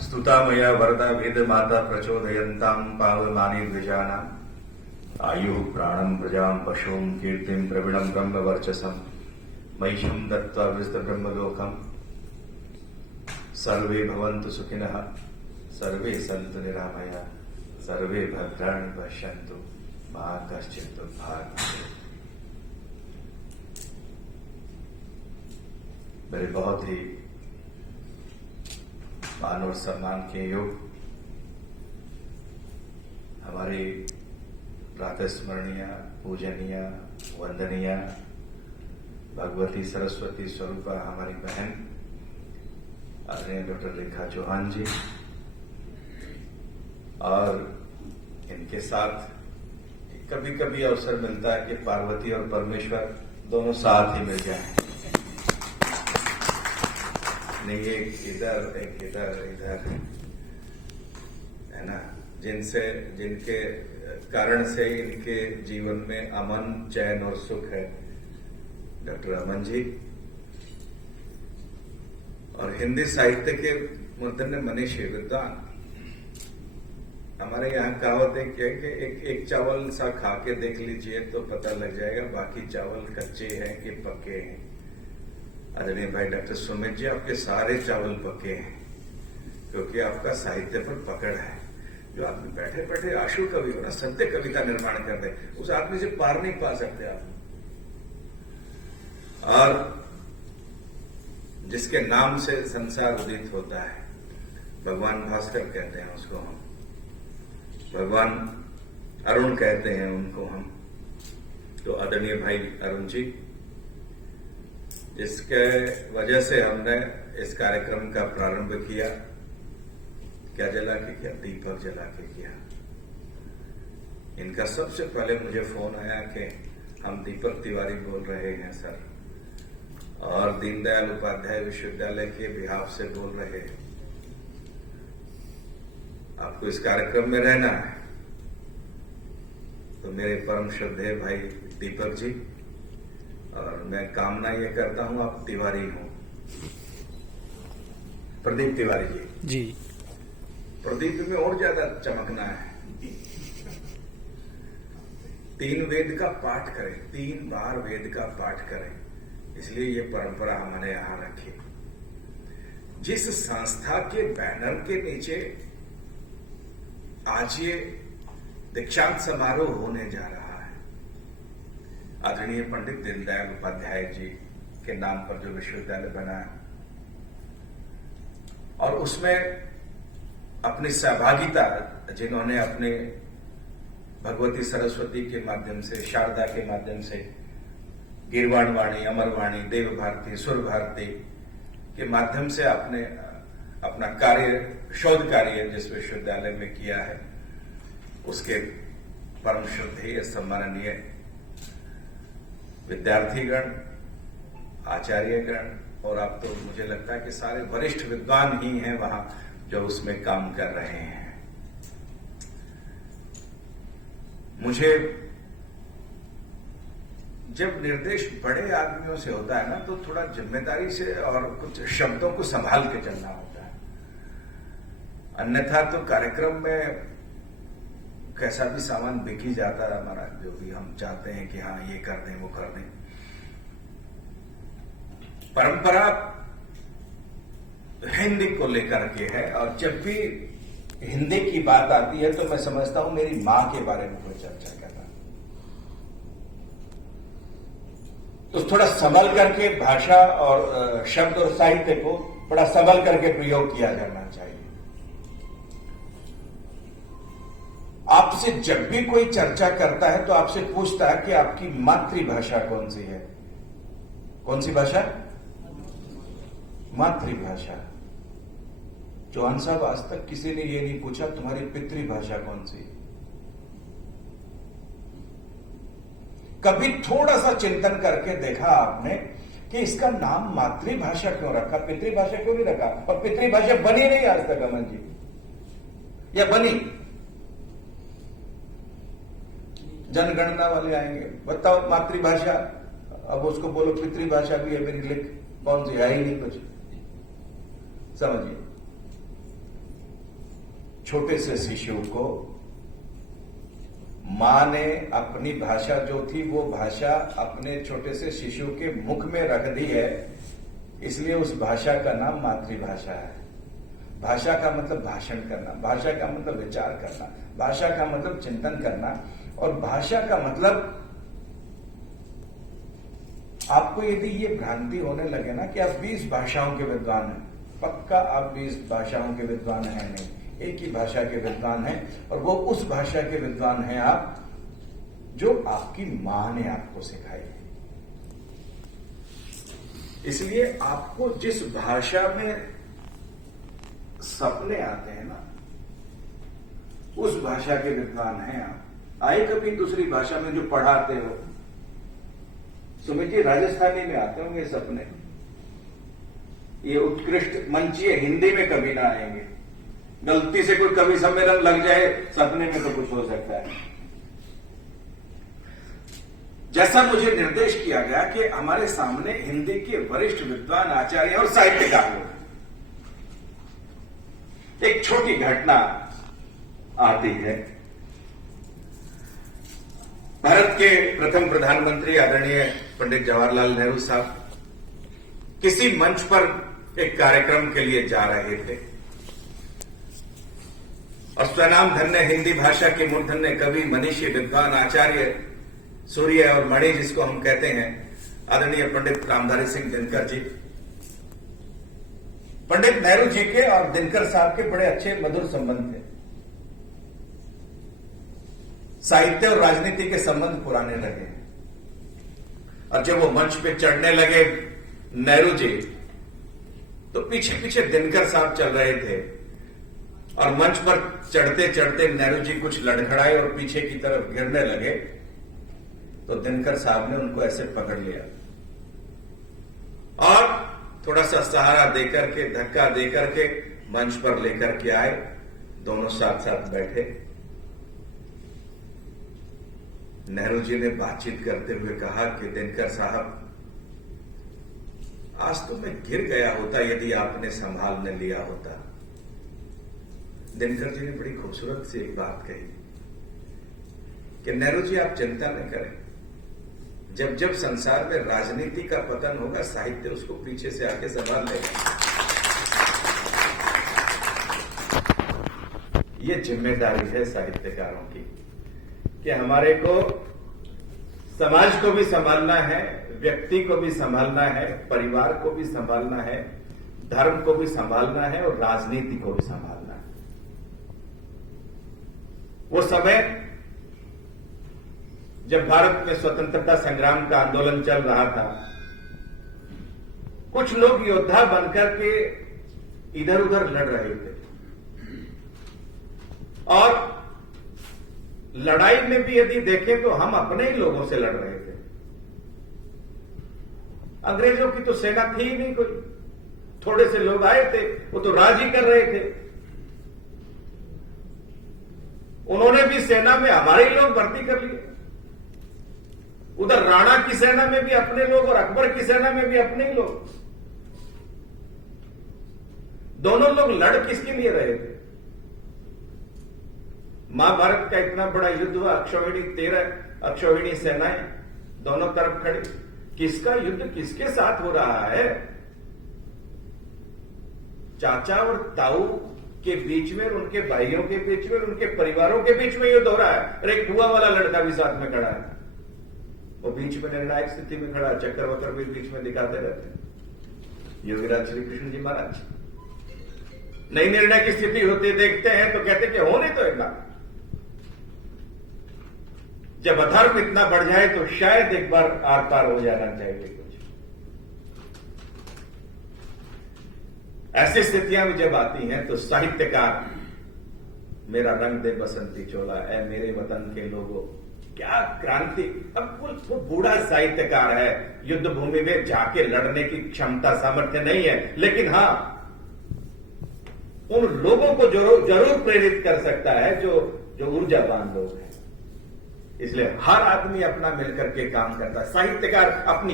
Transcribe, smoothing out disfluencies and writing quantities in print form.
स्तुता मया वरदा वेद माता प्रचोदयन्तां पावमानि द्विजानाम् आयुः प्राणं प्रजां पशूं कीर्तिं प्रवीणं ब्रह्मवर्चसं महिषं दत्त्वा विस्तब्रह्मलोकम् सर्वे भवन्तु सुखिनः सर्वे सन्तु निरामया सर्वे भद्राणि पश्यन्तु मा कश्चित् दुर्भाग् भवेत्। मेरे बहुत ही मान और सम्मान के योग हमारी प्रातः स्मरणीय पूजनीय वंदनीय भगवती सरस्वती स्वरूपा हमारी बहन आदरणीय डॉक्टर रेखा चौहान जी और इनके साथ कभी कभी अवसर मिलता है कि पार्वती और परमेश्वर दोनों साथ ही मिल जाएं। नहीं, एक इधर एक इधर है ना, जिनके कारण से इनके जीवन में अमन चैन और सुख है, डॉक्टर अमन जी। और हिंदी साहित्य के मूर्धन्य मनीषी विद्वान। हमारे यहाँ कहावत है कि एक चावल सा खा के देख लीजिए तो पता लग जाएगा बाकी चावल कच्चे हैं कि पक्के हैं। आदरणीय भाई डॉक्टर सुमित जी, आपके सारे चावल पक्के हैं क्योंकि आपका साहित्य पर पकड़ है। जो आदमी बैठे बैठे आशु कवि हो ना, सत्य कविता निर्माण कर दे, उस आदमी से पार नहीं पा सकते आप। और जिसके नाम से संसार उदित होता है, भगवान भास्कर कहते हैं उसको हम, भगवान अरुण कहते हैं उनको हम। तो आदरणीय भाई अरुण जी, इसके वजह से हमने इस कार्यक्रम का प्रारंभ किया। क्या जला के किया? दीपक जला के किया। इनका सबसे पहले मुझे फोन आया कि हम दीपक तिवारी बोल रहे हैं सर, और दीनदयाल उपाध्याय विश्वविद्यालय के बिहाफ से बोल रहे हैं, आपको इस कार्यक्रम में रहना है। तो मेरे परम श्रद्धेय भाई दीपक जी, और मैं कामना ये करता हूं आप तिवारी हो, प्रदीप तिवारी जी। प्रदीप में और ज्यादा चमकना है। 3 वेद का पाठ करें, 3 बार वेद का पाठ करें, इसलिए ये परंपरा हमने यहां रखी। जिस संस्था के बैनर के नीचे आज ये दीक्षांत समारोह होने जा रहा है, आदरणीय पंडित दीनदयाल उपाध्याय जी के नाम पर जो विश्वविद्यालय बना है, और उसमें अपनी सहभागिता जिन्होंने अपने भगवती सरस्वती के माध्यम से, शारदा के माध्यम से, गिरवाण वाणी, अमरवाणी, देव भारती, सुर भारती के माध्यम से आपने अपना कार्य, शोध कार्य जिस विश्वविद्यालय में किया है, उसके परम श्रद्धेय सम्माननीय विद्यार्थीगण, आचार्यगण, और अब तो मुझे लगता है कि सारे वरिष्ठ विद्वान ही हैं वहां जो उसमें काम कर रहे हैं। मुझे जब निर्देश बड़े आदमियों से होता है ना, तो थोड़ा जिम्मेदारी से और कुछ शब्दों को संभाल के चलना होता है। अन्यथा तो कार्यक्रम में कैसा भी सामान बिक ही जाता है हमारा, जो भी हम चाहते हैं कि हाँ ये कर दें वो कर दें। परंपरा हिंदी को लेकर के है, और जब भी हिंदी की बात आती है तो मैं समझता हूं मेरी मां के बारे में कोई चर्चा करना। तो थोड़ा संभल करके भाषा और शब्द और साहित्य को बड़ा संभल करके प्रयोग किया जाना चाहिए। आपसे जब भी कोई चर्चा करता है तो आपसे पूछता है कि आपकी मातृभाषा कौन सी है। कौन सी भाषा? मातृभाषा। चौहान साहब, आज तक किसी ने ये नहीं पूछा तुम्हारी पितृभाषा कौन सी। कभी थोड़ा सा चिंतन करके देखा आपने कि इसका नाम मातृभाषा क्यों रखा, पितृभाषा क्यों नहीं रखा? और पितृभाषा बनी नहीं आज तक अमन जी, या बनी? जनगणना वाले आएंगे, बताओ मातृभाषा, अब उसको बोलो पितृभाषा भी है मेरी, लिख कौन सी है ही नहीं कुछ। समझिए, छोटे से शिशु को मां ने अपनी भाषा जो थी वो भाषा अपने छोटे से शिशु के मुख में रख दी है, इसलिए उस भाषा का नाम मातृभाषा है। भाषा का मतलब भाषण करना, भाषा का मतलब विचार करना, भाषा का मतलब चिंतन करना, और भाषा का मतलब आपको यदि ये भ्रांति होने लगे ना कि आप 20 भाषाओं के विद्वान हैं, पक्का आप 20 भाषाओं के विद्वान हैं नहीं, एक ही भाषा के विद्वान हैं, और वो उस भाषा के विद्वान हैं आप जो आपकी मां ने आपको सिखाई है। इसलिए आपको जिस भाषा में सपने आते हैं ना, उस भाषा के विद्वान हैं आप। आए कभी दूसरी भाषा में जो पढ़ाते हो, समझिए राजस्थानी में आते होंगे सपने, ये उत्कृष्ट मंचीय हिंदी में कभी ना आएंगे। गलती से कोई कवि सम्मेलन लग जाए सपने में तो कुछ हो सकता है। जैसा मुझे निर्देश किया गया कि हमारे सामने हिंदी के वरिष्ठ विद्वान आचार्य और साहित्यकार लोग, एक छोटी घटना आती है। भारत के प्रथम प्रधानमंत्री आदरणीय पंडित जवाहरलाल नेहरू साहब किसी मंच पर एक कार्यक्रम के लिए जा रहे थे, और स्वनाम धन्य हिंदी भाषा के मूर्धन्य कवि, मनीषी, विद्वान, आचार्य, सूर्य और मणि जिसको हम कहते हैं, आदरणीय पंडित रामधारी सिंह दिनकर जी, पंडित नेहरू जी के और दिनकर साहब के बड़े अच्छे मधुर संबंध थे। साहित्य और राजनीति के संबंध पुराने लगे, और जब वो मंच पे चढ़ने लगे नेहरू जी, तो पीछे पीछे दिनकर साहब चल रहे थे, और मंच पर चढ़ते चढ़ते नेहरू जी कुछ लड़खड़ाए और पीछे की तरफ गिरने लगे, तो दिनकर साहब ने उनको ऐसे पकड़ लिया और थोड़ा सा सहारा देकर के, धक्का देकर के मंच पर लेकर के आए। दोनों साथ साथ बैठे। नेहरू जी ने बातचीत करते हुए कहा कि दिनकर साहब, आज तो मैं गिर गया होता यदि आपने संभाल न लिया होता। दिनकर जी ने बड़ी खूबसूरत सी एक बात कही कि नेहरू जी आप चिंता न करें, जब जब संसार में राजनीति का पतन होगा, साहित्य उसको पीछे से आके संभाल लेगा। ये जिम्मेदारी है साहित्यकारों की कि हमारे को समाज को भी संभालना है, व्यक्ति को भी संभालना है, परिवार को भी संभालना है, धर्म को भी संभालना है और राजनीति को भी संभालना है। वो समय जब भारत में स्वतंत्रता संग्राम का आंदोलन चल रहा था, कुछ लोग योद्धा बनकर के इधर उधर लड़ रहे थे, और लड़ाई में भी यदि देखें तो हम अपने ही लोगों से लड़ रहे थे। अंग्रेजों की तो सेना थी ही नहीं कोई, थोड़े से लोग आए थे, वो तो राज ही कर रहे थे। उन्होंने भी सेना में हमारे ही लोग भर्ती कर लिए। उधर राणा की सेना में भी अपने लोग और अकबर की सेना में भी अपने ही लोग। दोनों लोग लड़ किसके लिए रहे थे? महाभारत का इतना बड़ा युद्ध हुआ, अक्षौहिणी 13 अक्षौहिणी सेनाएं दोनों तरफ खड़ी। किसका युद्ध किसके साथ हो रहा है? चाचा और ताऊ के बीच में, उनके भाइयों के बीच में, उनके परिवारों के बीच में युद्ध हो रहा है। और एक कुआ वाला लड़का भी साथ में खड़ा है, वो बीच में निर्णायक स्थिति में खड़ा, चक्कर वक्कर भी बीच में दिखाते रहते हैं। योगीराज श्री कृष्ण जी महाराज नई निर्णय की स्थिति होती देखते हैं तो कहते कि होने तो एक बार, जब अधर्म इतना बढ़ जाए तो शायद एक बार आर पार हो जाना चाहिए कुछ। ऐसी स्थितियां भी जब आती हैं तो साहित्यकार, मेरा रंग दे बसंती चोला, ऐ मेरे वतन के लोगों, क्या क्रांति। अब वो बूढ़ा साहित्यकार है, युद्ध भूमि में जाके लड़ने की क्षमता सामर्थ्य नहीं है, लेकिन हां उन लोगों को जरूर प्रेरित कर सकता है जो ऊर्जावान लोग हैं। इसलिए हर आदमी अपना मिलकर के काम करता है। साहित्यकार अपनी